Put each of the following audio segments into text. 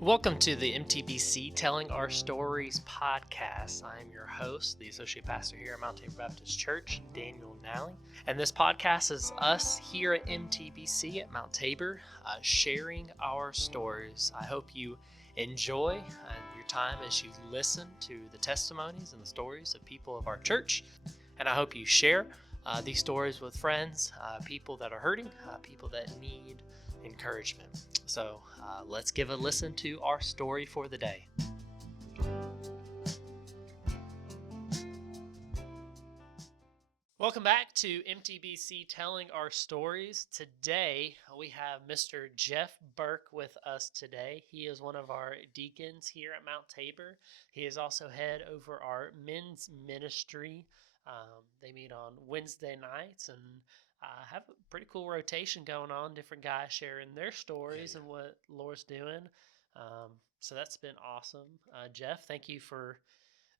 Welcome to the MTBC Telling Our Stories podcast. I am your host, the Associate Pastor here at Mount Tabor Baptist Church, Daniel Nally. And this podcast is us here at MTBC at Mount Tabor sharing our stories. I hope you enjoy your time as you listen to the testimonies and the stories of people of our church. And I hope you share these stories with friends, people that are hurting, people that need encouragement. So let's give a listen to our story for the day. Welcome back to MTBC Telling Our Stories. Today we have Mr. Jeff Burke with us today. He is one of our deacons here at Mount Tabor. He is also head over our men's ministry. They meet on Wednesday nights and have a pretty cool rotation going on. Different guys sharing their stories and what Lord's doing. So that's been awesome. Jeff, thank you for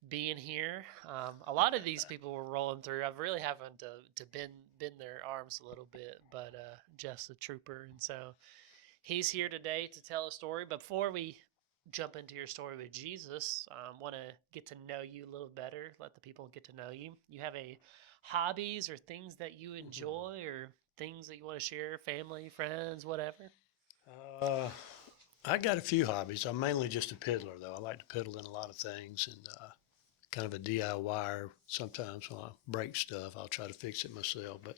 being here. A lot of these people were rolling through. I really haven't to bend their arms a little bit, but Jeff's a trooper, and so he's here today to tell a story. But before we jump into your story with Jesus, want to get to know you a little better, let the people get to know you. You have a hobbies or things that you enjoy or things that you want to share, family, friends, whatever? I got a few hobbies. I'm mainly just a piddler, though. I like to piddle in a lot of things and kind of a DIYer. Sometimes when I break stuff, I'll try to fix it myself. But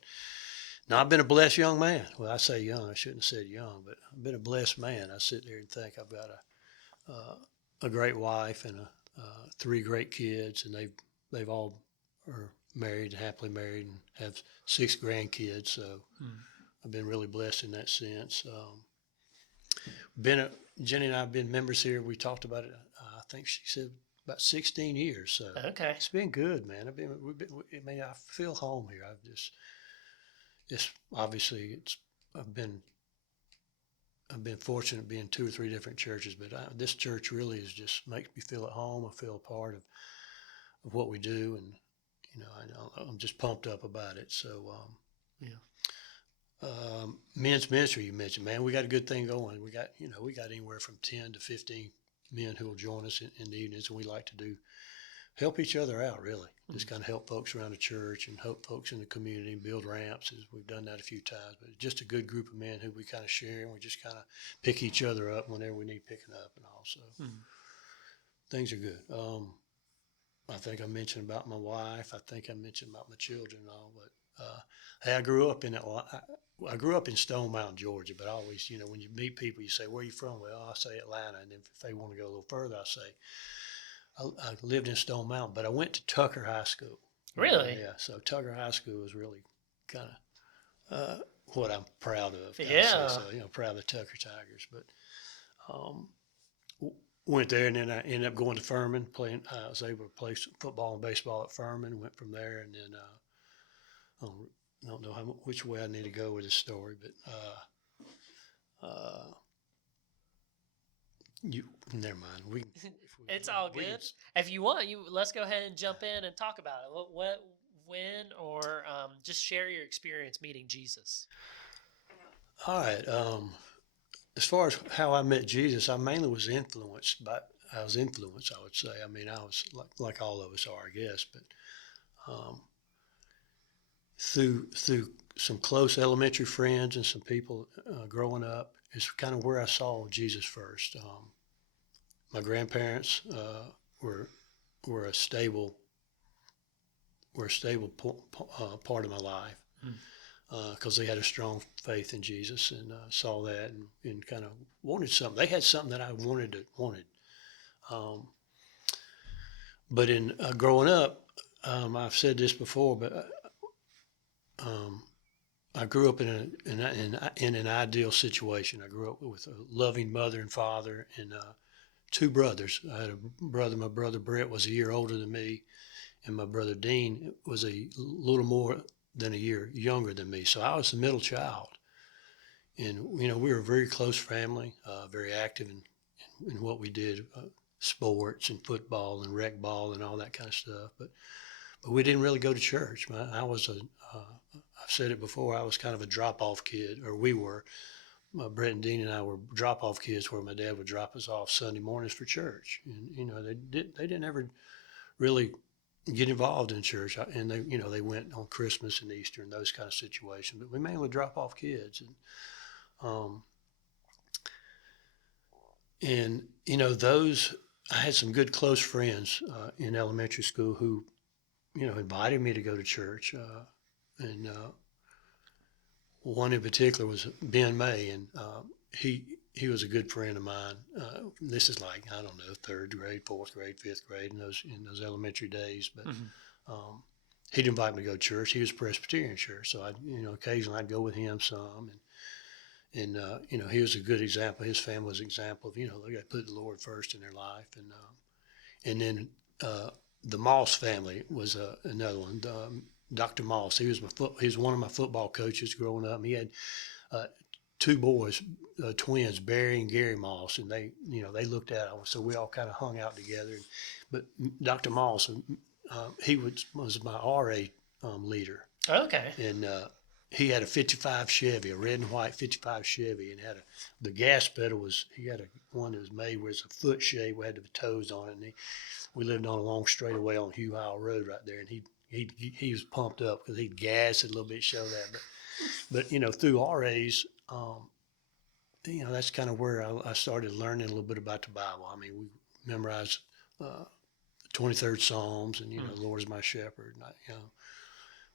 now I've been a blessed young man. Well, I say young. I shouldn't have said young, but I've been a blessed man. I sit there and think I've got a great wife and three great kids, and they've all are married, happily married, and have 6 grandkids. So I've been really blessed in that sense. Jenny and I have been members here. We talked about it. I think she said about 16 years. So Okay. it's been good, man. I feel home here. Obviously I've been fortunate being 2 or 3 different churches, but this church really just makes me feel at home. I feel a part of what we do, and I'm just pumped up about it. So Yeah. Men's ministry, you mentioned, man, we got a good thing going. We got anywhere from 10 to 15 men who will join us in the evenings, and we like to help each other out, really. Just kind of help folks around the church and help folks in the community, build ramps. We've done that a few times, but just a good group of men who we kind of share, and we just kind of pick each other up whenever we need picking up, and also things are good. I think I mentioned about my wife. I think I mentioned about my children and all, but hey, I grew up in Stone Mountain, Georgia, but I always, when you meet people, you say, "Where are you from?" Well, I say Atlanta, and if they want to go a little further, I say, I lived in Stone Mountain, but I went to Tucker High School. Really? Yeah, so Tucker High School was really kind of what I'm proud of. Yeah. So, proud of the Tucker Tigers. But went there, and then I ended up going to Furman, playing. I was able to play football and baseball at Furman, went from there, and then I don't know which way I need to go with this story, but never mind. It's all good. If you want, let's go ahead and jump in and talk about it. When, or just share your experience meeting Jesus. All right. As far as how I met Jesus, I mainly was influenced, I would say. I mean, I was like all of us are, I guess, but through some close elementary friends and some people growing up is kind of where I saw Jesus first. My grandparents were a stable part of my life because they had a strong faith in Jesus, and saw that and kind of wanted something. They had something that I wanted. But in growing up, I've said this before, but I grew up in an ideal situation. I grew up with a loving mother and father, and 2 brothers. I had a brother. My brother Brett was a year older than me, and my brother Dean was a little more than a year younger than me. So I was the middle child, and we were a very close family, very active in what we did, sports and football and rec ball and all that kind of stuff. But we didn't really go to church. I've said it before. I was kind of a drop-off kid, or we were. Brett and Dean and I were drop-off kids, where my dad would drop us off Sunday mornings for church, and they didn't ever really get involved in church, and they went on Christmas and Easter and those kind of situations, but we mainly drop off kids, um, and those I had some good close friends in elementary school who invited me to go to church, and one in particular was Ben May, and he was a good friend of mine. This is like, I don't know, third grade, fourth grade, fifth grade in those elementary days. But he'd invite me to go to church. He was Presbyterian church, so occasionally I'd go with him some, and he was a good example. His family was an example of they got to put the Lord first in their life, and then the Moss family was another one. Dr. Moss, he was one of my football coaches growing up. He had two boys, twins, Barry and Gary Moss, and they looked at us, so we all kind of hung out together. But Dr. Moss, he was my RA leader. Okay. And he had a 55 Chevy, a red and white 55 Chevy, and the gas pedal he had one that was made where it's a foot shape, we had the toes on it, and we lived on a long straightaway on Hugh Howell Road right there, and he was pumped up because he'd gas it a little bit, show that. But through RAs, that's kind of where I started learning a little bit about the Bible. I mean, we memorized the 23rd Psalms, and the Lord is my shepherd. And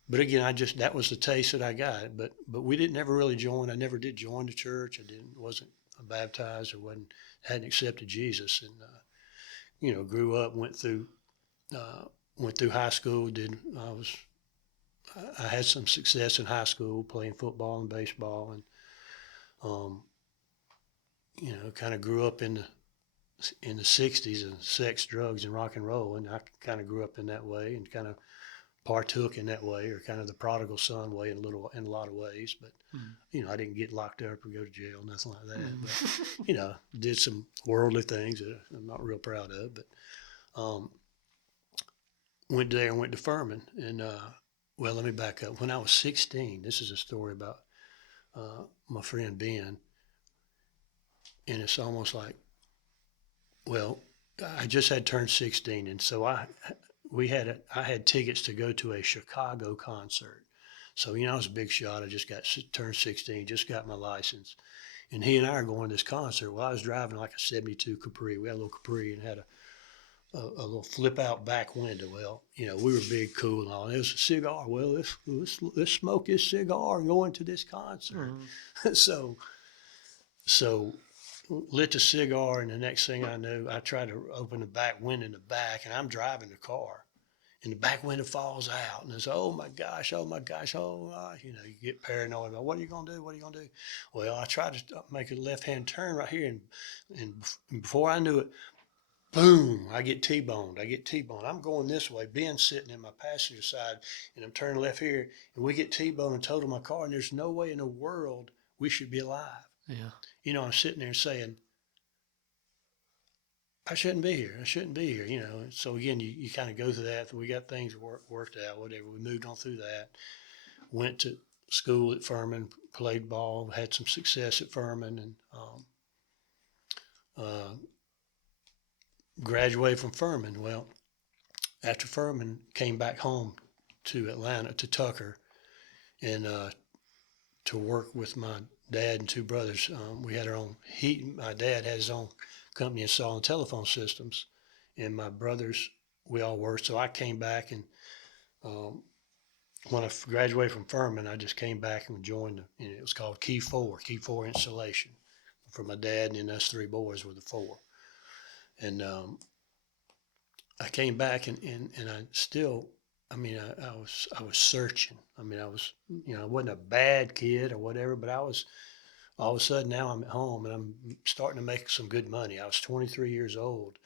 but again, that was the taste that I got. But we didn't ever really join. I never did join the church. Wasn't baptized or hadn't accepted Jesus, and grew up, went through high school. I had some success in high school playing football and baseball, and kind of grew up in the 60s and sex, drugs, and rock and roll, and I kind of grew up in that way and kind of partook in that way, or kind of the prodigal son way in a lot of ways. But I didn't get locked up or go to jail, nothing like that. But did some worldly things that I'm not real proud of. But went to Furman, and well, let me back up. When I was 16, this is a story about my friend Ben, and it's almost like, well, I just had turned 16, and so I had tickets to go to a Chicago concert. So I was a big shot. I just turned 16, just got my license, and he and I are going to this concert. Well, I was driving like a '72 Capri. We had a little Capri and had a little flip out back window. Well, we were big, cool, and all. It was a cigar. Well, let's smoke this cigar and go into this concert. So lit the cigar, and the next thing I knew, I tried to open the back window in the back, and I'm driving the car, and the back window falls out, and it's, oh my gosh, oh my gosh, oh gosh. You get paranoid about, what are you gonna do? What are you gonna do? Well, I tried to make a left-hand turn right here, and before I knew it, boom, I get T-boned. I'm going this way. Ben's sitting in my passenger side, and I'm turning left here, and we get T-boned and totaled my car, and there's no way in the world we should be alive. Yeah. I'm sitting there saying, I shouldn't be here. So again, you kind of go through that. We got things worked out, whatever. We moved on through that. Went to school at Furman, played ball, had some success at Furman, and graduated from Furman. Well, after Furman, came back home to Atlanta, to Tucker, and to work with my dad and two brothers. We had our own my dad had his own company installing telephone systems, and my brothers, we all worked. So I came back, and when I graduated from Furman, I just came back and joined, it was called Key 4 Installation, for my dad, and then us three boys were the four. And I came back, and I still, I was searching. I wasn't a bad kid or whatever, but I was, all of a sudden now I'm at home and I'm starting to make some good money. I was 23 years old,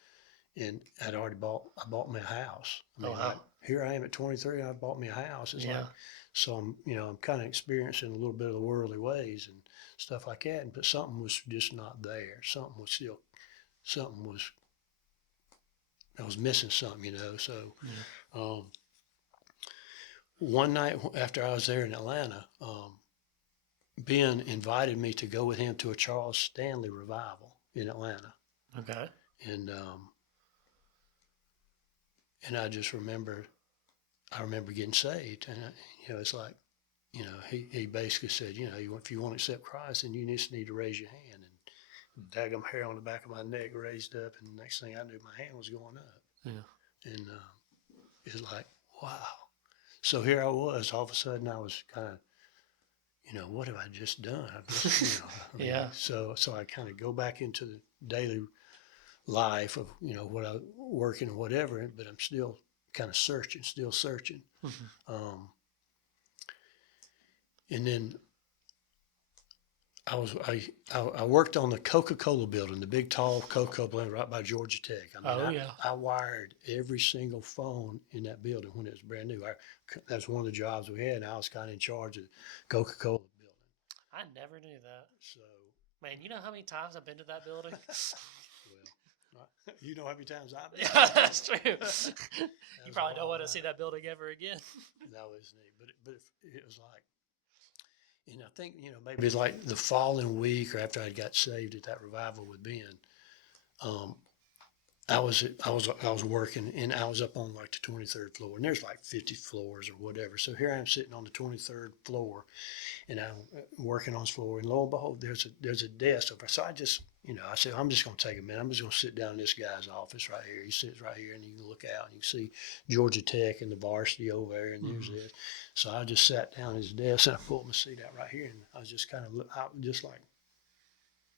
and I bought me a house. Wow. Here I am at 23, I bought me a house. It's Yeah. like, so I'm kind of experiencing a little bit of the worldly ways and stuff like that, but something was just not there. I was missing something, so. Yeah. One night after I was there in Atlanta, Ben invited me to go with him to a Charles Stanley revival in Atlanta, Okay. and I just remember, I remember getting saved, and it's like, he basically said, if you want to accept Christ, then you just need to raise your hand, and daggum hair on the back of my neck raised up, and the next thing I knew, my hand was going up, Yeah. and it's like, wow. So here I was, all of a sudden I was kind of, what have I just done? I just, Yeah. so I kind of go back into the daily life of, what I working or whatever, but I'm still kind of still searching. Mm-hmm. And then I worked on the Coca-Cola building, the big tall Coca-Cola building right by Georgia Tech. I mean, Yeah. I wired every single phone in that building when it was brand new. That's one of the jobs we had, and I was kind of in charge of the Coca-Cola building. I never knew that. So, Man, you know how many times I've been to that building? well, you know how many times I've been. Yeah, that's true. You probably don't want to see that building ever again. That was neat, but it was like, and I think maybe it's like the following week or after I got saved at that revival with Ben, I was working, and I was up on like the 23rd floor, and there's like 50 floors or whatever. So here I am sitting on the 23rd floor, and I'm working on this floor, and lo and behold, there's a desk over. So I just, I said, I'm just going to take a minute. I'm just going to sit down in this guy's office right here. He sits right here, and you can look out and you can see Georgia Tech and the varsity over there, and there's this. So I just sat down at his desk, and I pulled my seat out right here, and I was just kind of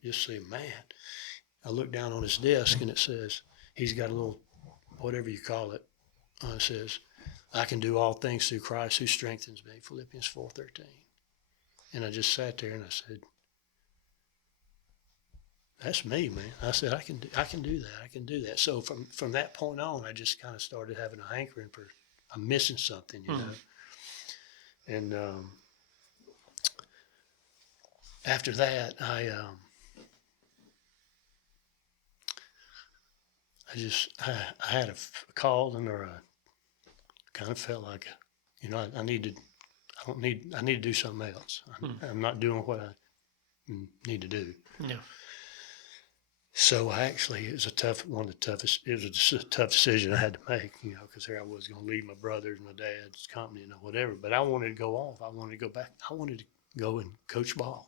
just saying, man. I looked down on his desk, and it says, he's got a little, whatever you call it, it says, I can do all things through Christ who strengthens me, Philippians 4:13. And I just sat there and I said, that's me, man. I said, I can do that. I can do that. So from that point on, I just kind of started having a hankering for, I'm missing something, you know. And after that, I had a call, and kind of felt like, I need to do something else. I'm not doing what I need to do. Yeah. So it was a tough decision I had to make, because here I was going to leave my brothers, my dad's company, and whatever. But I wanted to go off. I wanted to go back. I wanted to go and coach ball.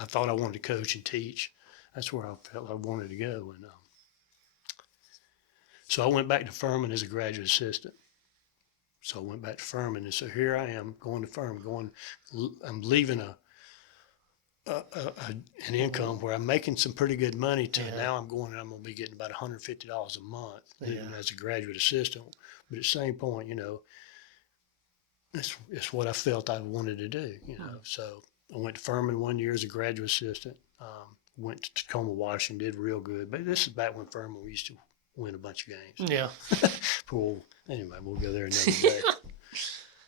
I thought I wanted to coach and teach. That's where I felt I wanted to go. And so I went back to Furman as a graduate assistant. So I went back to Furman, and so here I am going to Furman. I'm leaving an income where I'm making some pretty good money to now I'm going to be getting about $150 a month even as a graduate assistant. But at the same point, it's what I felt I wanted to do, So I went to Furman 1 year as a graduate assistant. Went to Tacoma, Washington, did real good. But this is back when Furman we used to win a bunch of games. Yeah. Anyway, we'll go there another day.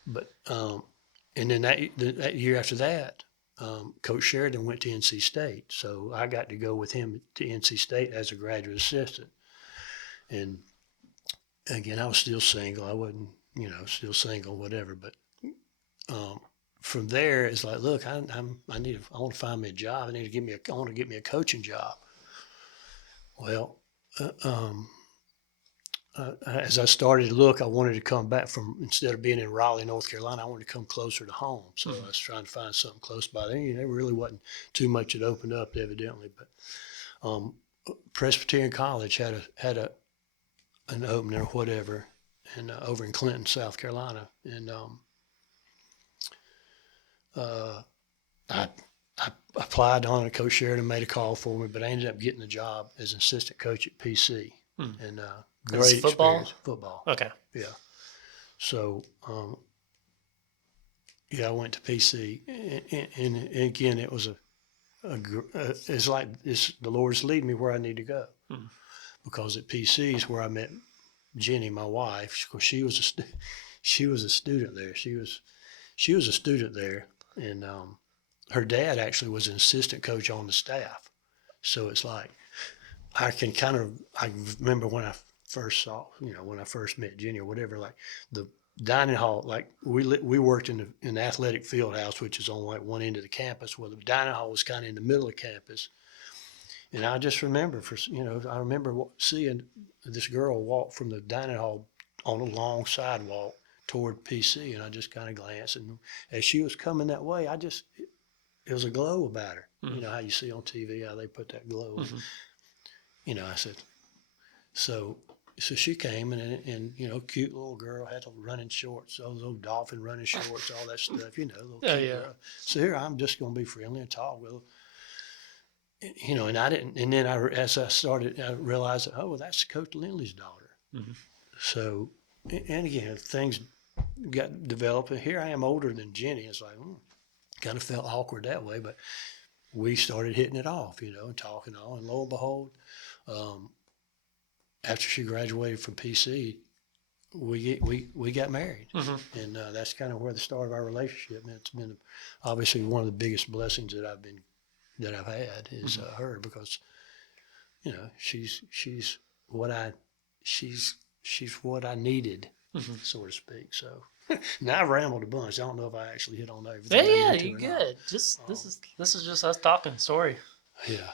But and then that year after that, Coach Sheridan went to NC State, so I got to go with him to NC State as a graduate assistant. And again, I was still single. I wasn't, still single, whatever. But from there, it's like, look, I want to find me a job. I want to get me a coaching job. Well, as I started to look, I wanted to come back instead of being in Raleigh, North Carolina, I wanted to come closer to home. So I was trying to find something close by there. There really wasn't too much that opened up, evidently. But Presbyterian College had an opening or whatever, and over in Clinton, South Carolina, and I applied on it. Coach Sheridan made a call for me, but I ended up getting the job as an assistant coach at PC. And great experience. Football. Okay. Yeah. So, I went to PC, and again, it was it's like this. The Lord's leading me where I need to go, because at PC is where I met Jenny, my wife. Because she was a student there. She was a student there, and her dad actually was an assistant coach on the staff. So it's like I remember when I first met Jenny or whatever, like the dining hall, like we worked in the athletic field house, which is on like one end of the campus. Well, the dining hall was kind of in the middle of campus, and I just remember I remember seeing this girl walk from the dining hall on a long sidewalk toward PC, and I just kind of glanced, and as she was coming that way, it was a glow about her. Mm-hmm. You know how you see on TV how they put that glow. Mm-hmm. You know, I said, so she came and cute little girl had running shorts, those little dolphin running shorts, all that stuff. Little cute girl. So here I'm just going to be friendly and talk with her. And I didn't. And then as I started, I realized that, oh, well, that's Coach Lindley's daughter. Mm-hmm. So, and again, things got developed. And here I am older than Jenny. It's like, kind of felt awkward that way, but we started hitting it off, and talking on. And lo and behold, after she graduated from PC, we got married, mm-hmm. and that's kind of where the start of our relationship. And it's been obviously one of the biggest blessings that I've had is mm-hmm. her, because she's what I needed, mm-hmm. so to speak. So now I've rambled a bunch. I don't know if I actually hit on everything. Yeah, you good. Just this is just us talking story. Yeah.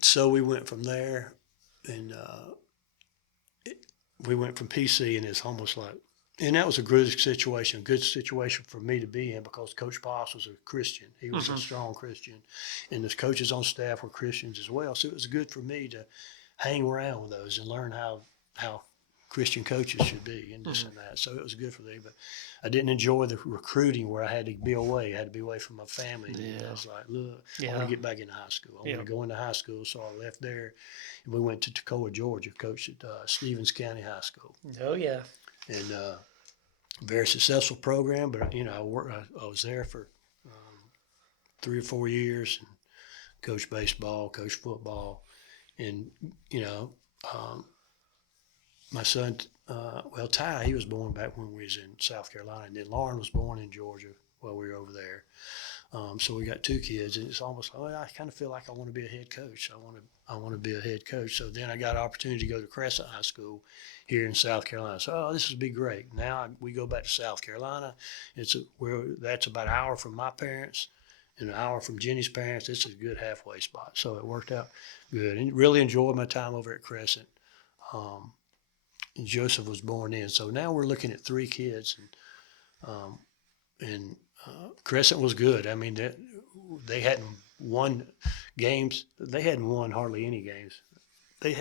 So we went from there, and we went from PC, and it's almost like, and that was a good situation for me to be in, because Coach Poss was a Christian. He was mm-hmm. a strong Christian, and the coaches on staff were Christians as well. So it was good for me to hang around with those and learn how Christian coaches should be, and this mm-hmm. and that. So it was good for me, but I didn't enjoy the recruiting where I had to be away. I had to be away from my family. And I was like, look, I want to get back into high school. I want to go into high school. So I left there, and we went to Toccoa, Georgia, coached at Stevens County High School. Oh, yeah. And very successful program, but, I was there for 3 or 4 years, and coached baseball, coached football, and, my son, Ty, he was born back when we was in South Carolina, and then Lauren was born in Georgia while we were over there. So we got 2 kids, and it's almost like, I kind of feel like I want to be a head coach. I want to be a head coach. So then I got an opportunity to go to Crescent High School here in South Carolina. So, this would be great. Now we go back to South Carolina. That's about an hour from my parents and an hour from Jenny's parents. It's a good halfway spot. So it worked out good, and really enjoyed my time over at Crescent. And Joseph was born in. So now we're looking at 3 kids, and Crescent was good. I mean, they hadn't won games. They hadn't won hardly any games. They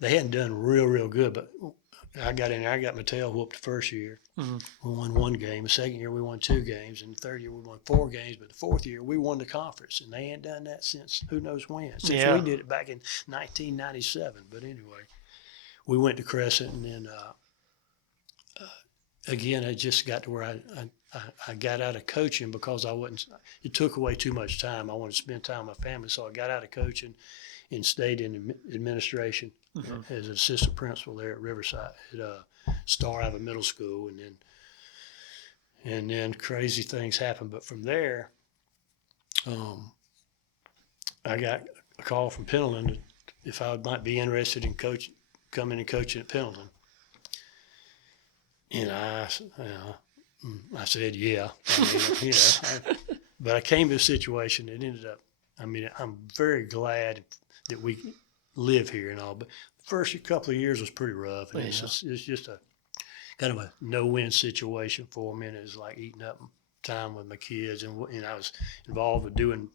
hadn't done real good. But I got in there. I got my tail whooped the first year. Mm-hmm. We won 1 game. The second year we won 2 games, and the third year we won 4 games. But the fourth year we won the conference, and they ain't done that since who knows when. Since we did it back in 1997. But anyway. We went to Crescent, and then again, I just got to where I got out of coaching because it took away too much time. I wanted to spend time with my family, so I got out of coaching and stayed in administration mm-hmm. as an assistant principal there at Riverside at Star Ivy Middle School, and then crazy things happened. But from there, I got a call from Pendleton if I might be interested in coming and coaching at Pendleton. And I said, yeah. But I came to a situation that ended up, I'm very glad that we live here and all, but the first couple of years was pretty rough. And it's just a kind of a no-win situation for me, and it was like eating up time with my kids. And I was involved with doing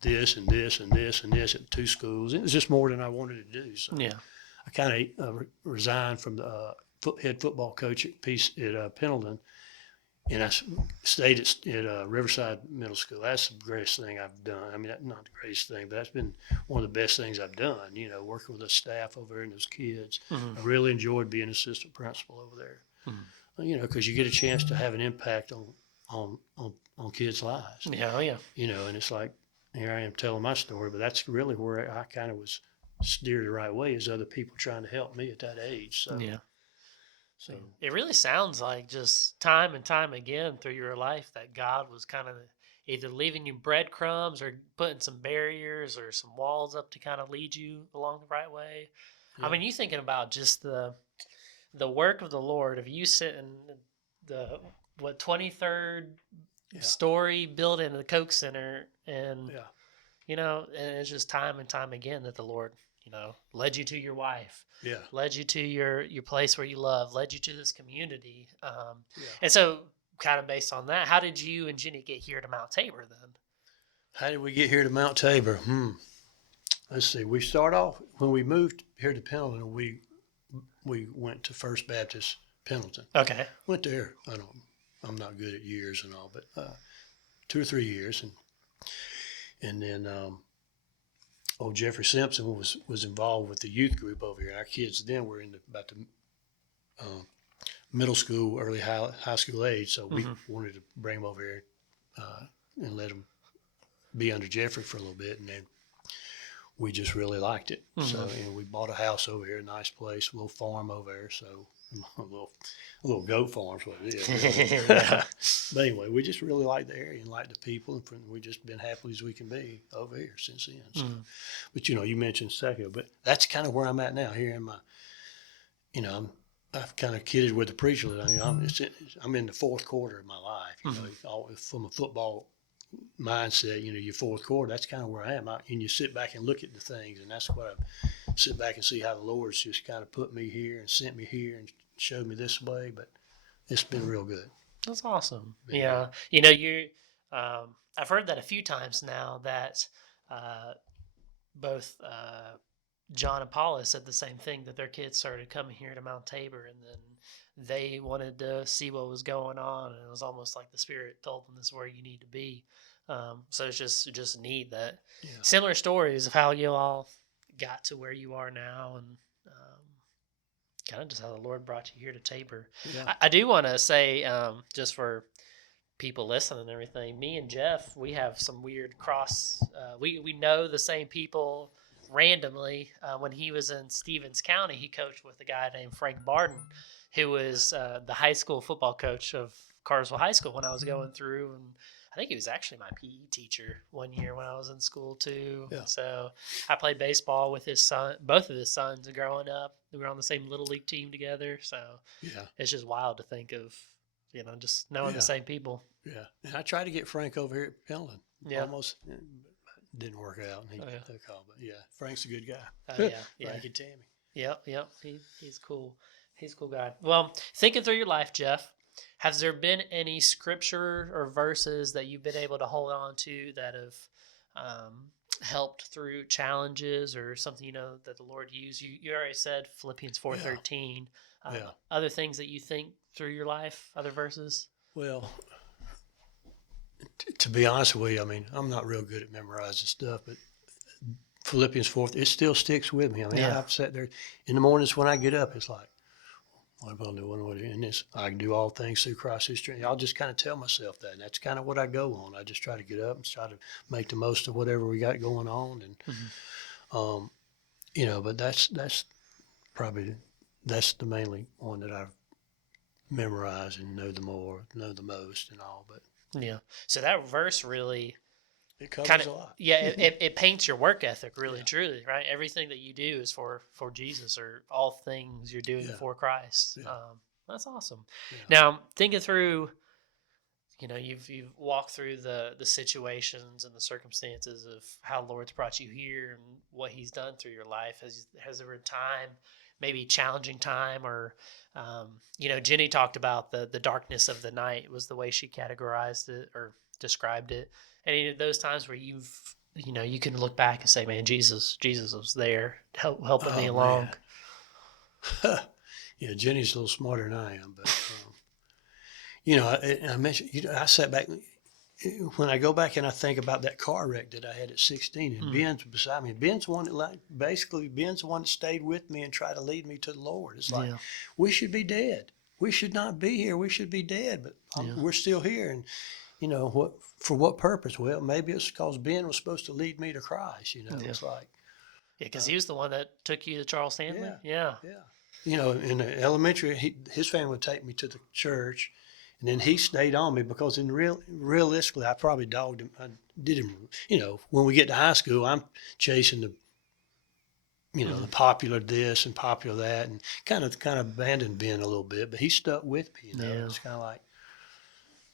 this and this and this and this at 2 schools. It was just more than I wanted to do. So I kind of resigned from the head football coach at Pendleton, and I stayed at Riverside Middle School. That's the greatest thing I've done. I mean, not the greatest thing, but that's been one of the best things I've done, working with the staff over there and those kids. Mm-hmm. I really enjoyed being assistant principal over there, because you get a chance to have an impact on kids' lives. Yeah. And it's like, here I am telling my story, but that's really where I kind of was steered the right way, is other people trying to help me at that age. So it really sounds like just time and time again through your life that God was kind of either leaving you breadcrumbs or putting some barriers or some walls up to kind of lead you along the right way. Yeah. I mean, you thinking about just the the work of the Lord, if you sit in the 23rd Yeah. story building of the Coke Center, and Yeah. and it's just time and time again that the Lord, led you to your wife, Yeah. led you to your place where you love, led you to this community. Yeah. And so, kind of based on that, how did you and Jenny get here to Mount Tabor then? How did we get here to Mount Tabor? Let's see. We start off when we moved here to Pendleton. We went to First Baptist Pendleton. Okay. Went there. I'm not good at years and all, but 2 or 3 years, and then old Jeffrey Simpson was involved with the youth group over here. Our kids then were about the middle school, early high school age, so we wanted to bring them over here and let them be under Jeffrey for a little bit, and then we just really liked it. So, we bought a house over here, a nice place, a little farm over there. So, a little goat farm's what it is. Yeah. But anyway, we just really like the area and like the people, and we've just been happy as we can be over here since then. So. But you mentioned Seco, but that's kind of where I'm at now. Here in my, I've kind of kidded with the preacher that I'm in the fourth quarter of my life. From a football mindset, your fourth quarter, that's kind of where I am. And you sit back and look at the things, and that's what I sit back and see how the Lord's just kind of put me here and sent me here and showed me this way. But it's been real good. That's awesome. Yeah. You I've heard that a few times now that both John and Paula said the same thing, that their kids started coming here to Mount Tabor, and then they wanted to see what was going on, and it was almost like the Spirit told them, this is where you need to be. So it's just neat that similar stories of how you all got to where you are now, and kind of just how the Lord brought you here to Tabor. Yeah. I do want to say, just for people listening and everything, me and Jeff, we have some weird cross. We know the same people randomly. When he was in Stevens County, he coached with a guy named Frank Barden, who was the high school football coach of Cartersville High School when I was going through, and I think he was actually my PE teacher one year when I was in school too. Yeah. So I played baseball with his son, both of his sons growing up. We were on the same little league team together. So it's just wild to think of, just knowing the same people. Yeah. And I tried to get Frank over here at Pendleton. Yeah. Almost didn't work out. And he took off. But Frank's a good guy. Oh, yeah. Frank and Tammy. Yep. He's cool. He's a cool guy. Well, thinking through your life, Jeff, has there been any scripture or verses that you've been able to hold on to that have helped through challenges, or something that the Lord used? You already said Philippians 4:13. Other things that you think through your life, other verses? Well, to be honest with you, I mean, I'm not real good at memorizing stuff, but Philippians 4, it still sticks with me. I mean, I've sat there in the mornings when I get up, it's like, what am I doing? And this, I can do all things through Christ who strengthens. I'll just kind of tell myself that, and that's kind of what I go on. I just try to get up and try to make the most of whatever we got going on, and but that's probably the mainly one that I've memorized and know the most and all. But so that verse really, it covers a lot. Yeah, it paints your work ethic really, truly, right? Everything that you do is for Jesus, or all things you're doing for Christ. Yeah. That's awesome. Yeah. Now, thinking through, you've walked through the situations and the circumstances of how the Lord's brought you here and what He's done through your life. Has there been time, maybe challenging time, or Jenny talked about the darkness of the night was the way she categorized it or described it. Any of those times where you can look back and say, man, Jesus was there helping me along. Yeah, Jenny's a little smarter than I am, but I mentioned, I sat back when I go back and I think about that car wreck that I had at 16, and Ben's beside me. Ben's the one that stayed with me and tried to lead me to the Lord. It's like, we should be dead. We should not be here. We should be dead, but we're still here. And for what purpose? Well, maybe it's because Ben was supposed to lead me to Christ. It's like, because he was the one that took you to Charles Stanley. Yeah. In the elementary, his family would take me to the church, and then he stayed on me because realistically, I probably dogged him. I did him. When we get to high school, I'm chasing you know, the popular this and popular that, and kind of abandoned Ben a little bit, but he stuck with me. You know, Yeah. it's kind of like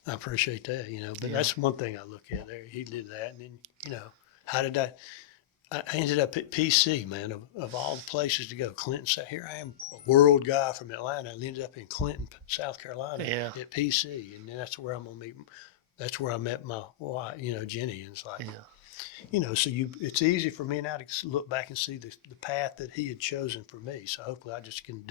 I appreciate that. You know, but Yeah. that's one thing I look at there. He did that, and then you know, how did I ended up at PC, man, of all the places to go. Clinton, here I am, a world guy from Atlanta. I ended up in Clinton, South Carolina Yeah. at PC. And then that's where I'm going to meet, that's where I met my wife, you know, Jenny. And it's like, Yeah. you know, so it's easy for me now to look back and see the path that he had chosen for me. So hopefully I just can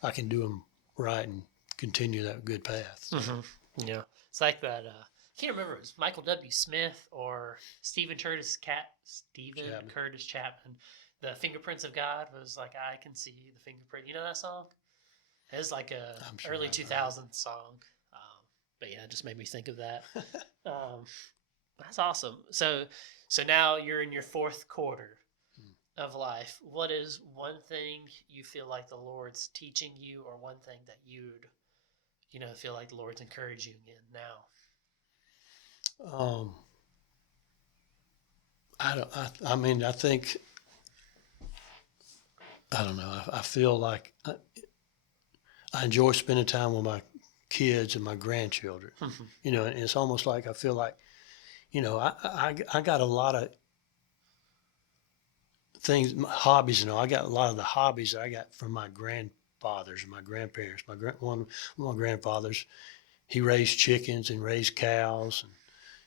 I can do them right and continue that good path. Mm-hmm. Yeah. It's like that, I can't remember, it was Michael W. Smith or Stephen Curtis Chapman. The Fingerprints of God was like, I can see the fingerprint. You know that song? It's like a Sure early 2000s song. But yeah, it just made me think of that. That's awesome. So now you're in your fourth quarter of life. What is one thing you feel like the Lord's teaching you, or one thing that you'd, you know, feel like the Lord's encouraging you in now? I mean, I think, I don't know. I feel like I enjoy spending time with my kids and my grandchildren. Mm-hmm. You know, and it's almost like I feel like, you know, I got a lot of things, hobbies. You know, I got a lot of the hobbies that I got from my grandfathers and my grandparents. One of my grandfathers, he raised chickens and raised cows, and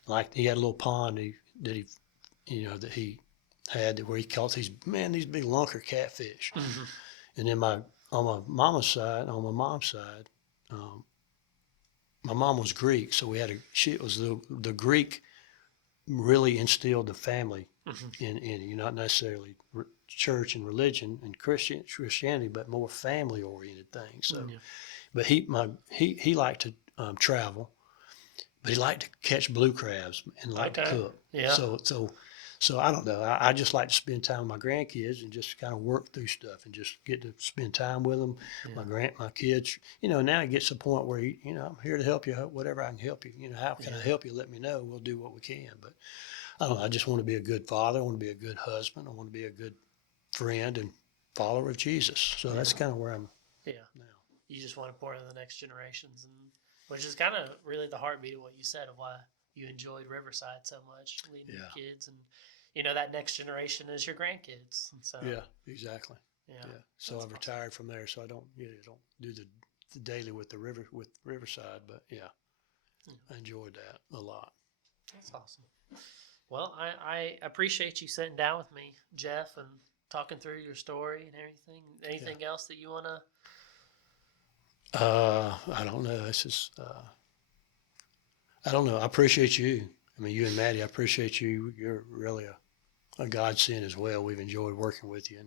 like he had a little pond that he had where he caught these big lunker catfish. Mm-hmm. And then on my mom's side, my mom was Greek, so it was the Greek really instilled the family in you, not necessarily church and religion and Christianity, but more family oriented things. So, but he liked to travel, but he liked to catch blue crabs and liked to cook. Yeah. So I don't know. I just like to spend time with my grandkids and just kind of work through stuff and just get to spend time with them. Yeah. My kids, you know, now it gets to the point where, you know, I'm here to help you, whatever I can help you. You know, how can I help you? Let me know. We'll do what we can. But I don't know. I just want to be a good father. I want to be a good husband. I want to be a good friend and follower of Jesus. So that's kind of where I'm now. You just want to pour into the next generations, and which is kind of really the heartbeat of what you said of why you enjoyed Riverside so much, leading your kids, and you know that next generation is your grandkids. And so exactly. Yeah. So I've awesome. Retired from there, so I don't do the daily with Riverside, but I enjoyed that a lot. That's awesome. Well, I appreciate you sitting down with me, Jeff, and talking through your story and everything. Anything else that you want to? I don't know. It's just I don't know. I appreciate you. I mean, you and Maddie, I appreciate you. You're really a godsend as well. We've enjoyed working with you,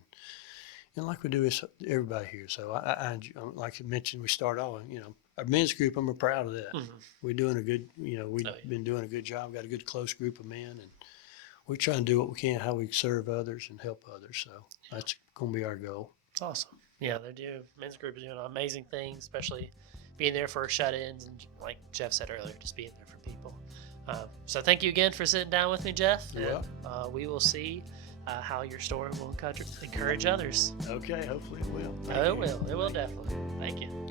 and like we do with everybody here. So I like you mentioned, we start off, you know, our men's group. I'm proud of that. Mm-hmm. We're doing a good, you know, we've been doing a good job. Got a good close group of men, and we try and do what we can, how we serve others and help others. So that's going to be our goal. Awesome. Yeah, they do. Men's group is doing amazing things, especially being there for shut-ins, and like Jeff said earlier, just being there for people. So thank you again for sitting down with me, Jeff. Yeah. And, we will see how your story will encourage others. Okay, hopefully it will. It will. It will definitely. Thank you.